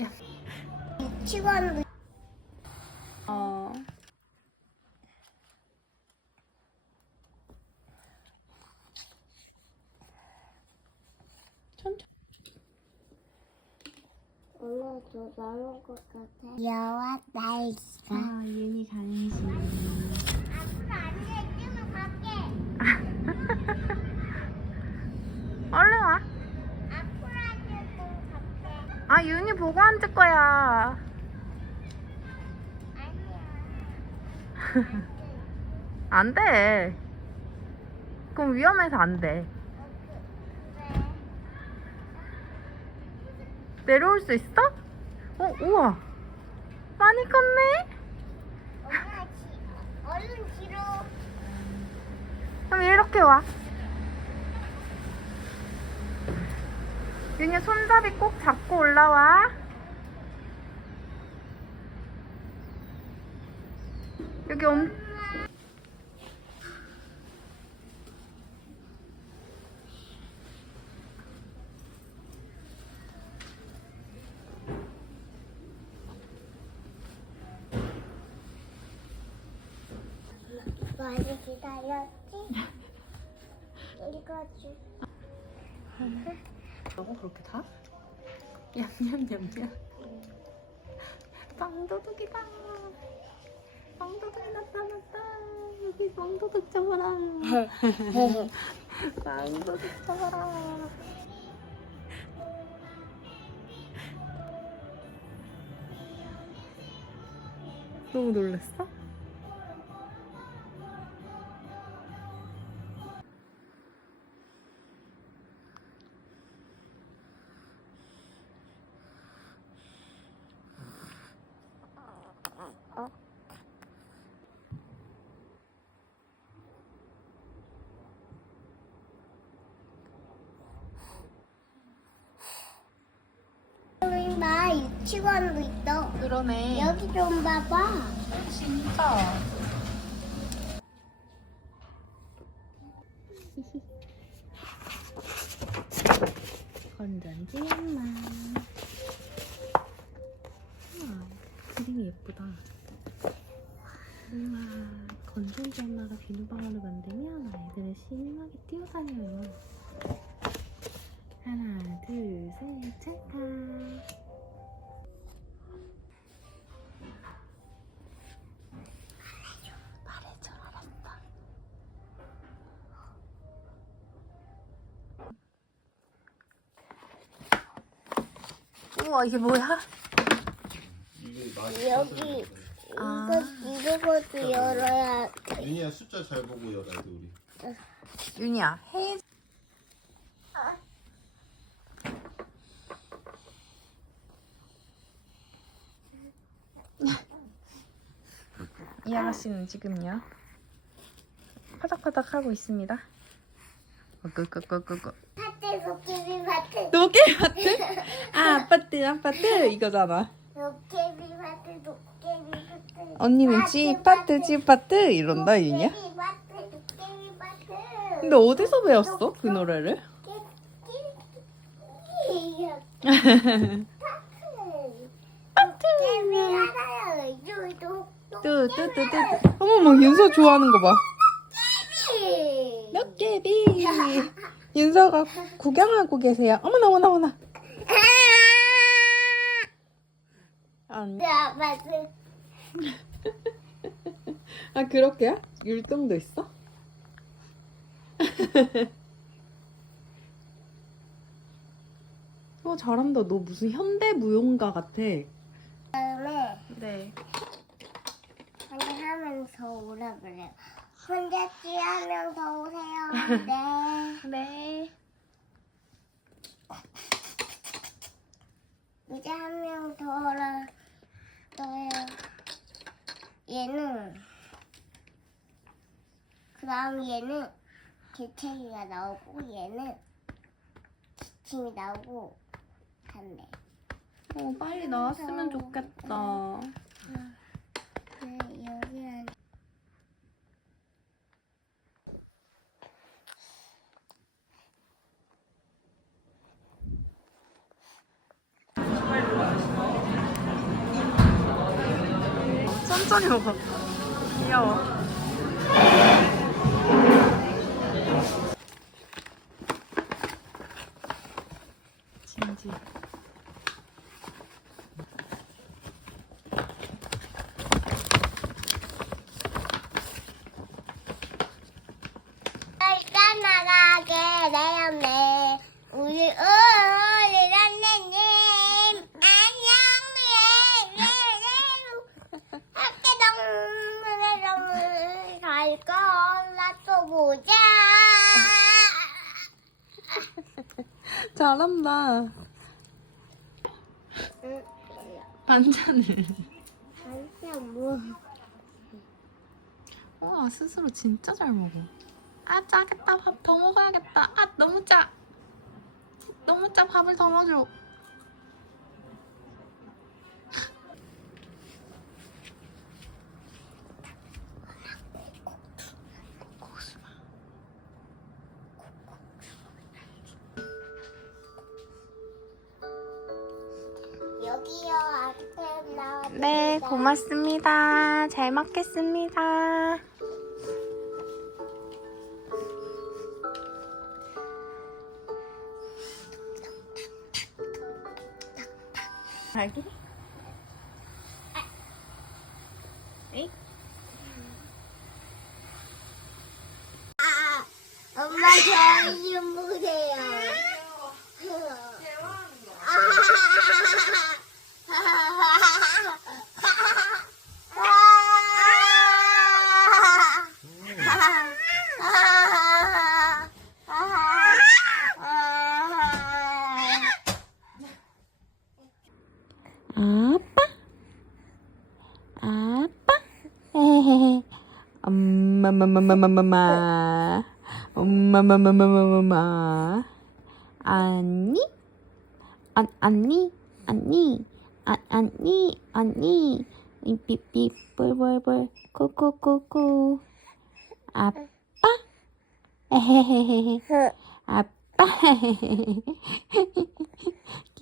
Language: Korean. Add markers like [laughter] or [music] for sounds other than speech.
야. 유치원도 어. 오늘도 나올 것 같아. 여와 날씨가. 아, 윤이 간식. 앞으로 앉아있으면 갈게. [laughs] 얼른 와. 앞으로 앉아있으면 갈게. 아, 윤이 보고 앉을 거야. 아니야. [laughs] 안 돼. 그럼 위험해서 안 돼. 왜? 내려올 수 있어? 어, 우와. 많이 컸네? 엄마 지, 얼른 뒤로. 그럼 이렇게 와. 윤이 손잡이 꼭 잡고 올라와. 여기 엄, 많이 기다렸지? [laughs] 이거 주. 너무 그렇게 다? 얌얌얌얌. 빵도둑이다. 빵도둑이 나타났다. 여기 빵도둑 잡아라. [laughs] 빵도둑 잡아라. 너무 놀랐어? 유치원도 있어. 그러네. 여기 좀 봐봐. 진짜. 건전지 엄마. 우와, 그림이 예쁘다. 우와, 건전지 엄마가 비누방울을 만들면 아이들은 신나게 뛰어다녀요. 하나, 둘, 셋, 찰칵. 우와, 이게 뭐야? 이게 많이 여기 아. 이거 이거부터 열어야 돼. 윤희야 숫자 잘 보고 열어야 돼 우리. 윤이야, 헤이. 이 아가씨는 지금요 파닥파닥 하고 있습니다. 어, 도깨비 파트 도깨비 파트? 아 아파트 아파트 이거잖아. 도깨비 파트 도깨비 파트 언니는 집 파트 집 파트 이런다. 도깨비 파트 도깨비 파트 근데 어디서 배웠어 그 노래를? 도깨비 알아요 이쪽도 뚜뚜 뚜 뚜. 어머머 윤서 좋아하는 거 봐. 도깨비 도깨비. 윤서가 구경하고 계세요. 어머나 어머나 어머나. 아니. 아파트 아 그렇게요? 율동도 있어? [laughs] 어 잘한다. 너 무슨 현대 무용가 같아. 다음에 네. 혼자 하면서 오라 그래요 혼자 찌하면서 오세요 네 [laughs] 네. 이제 한 명더 오라 떠요 얘는 그 다음 얘는 개체기가 나오고 얘는 기침이 나오고 한대 어 빨리 나왔으면 좋겠다. 네, 여기 안 귀여워. 진지. 일단 나가게 되었네. 우리 우리 선생님 안녕해. 학교 동물에 갈 거라 또 보자. 잘한다. 반찬을. 진짜 뭐? 우와 스스로 진짜 잘 먹어. 아 짜겠다 밥 더 먹어야겠다. 아 너무 짜. 너무 짜 밥을 더 넣어 여기요 앞에 나와. 네 고맙습니다. 잘 먹겠습니다. 알기? 엄마 저희 좀 보세요. 아 빠? 아빠? 헤헤헤. 엄마마마마마마마. 엄마마마마마마. 아니? 안, 아니? 아니? 아, 아니? 아니? 삐삐 뿔뿔뿔 코코코코. 아빠? 에헤헤헤. 아빠? [laughs]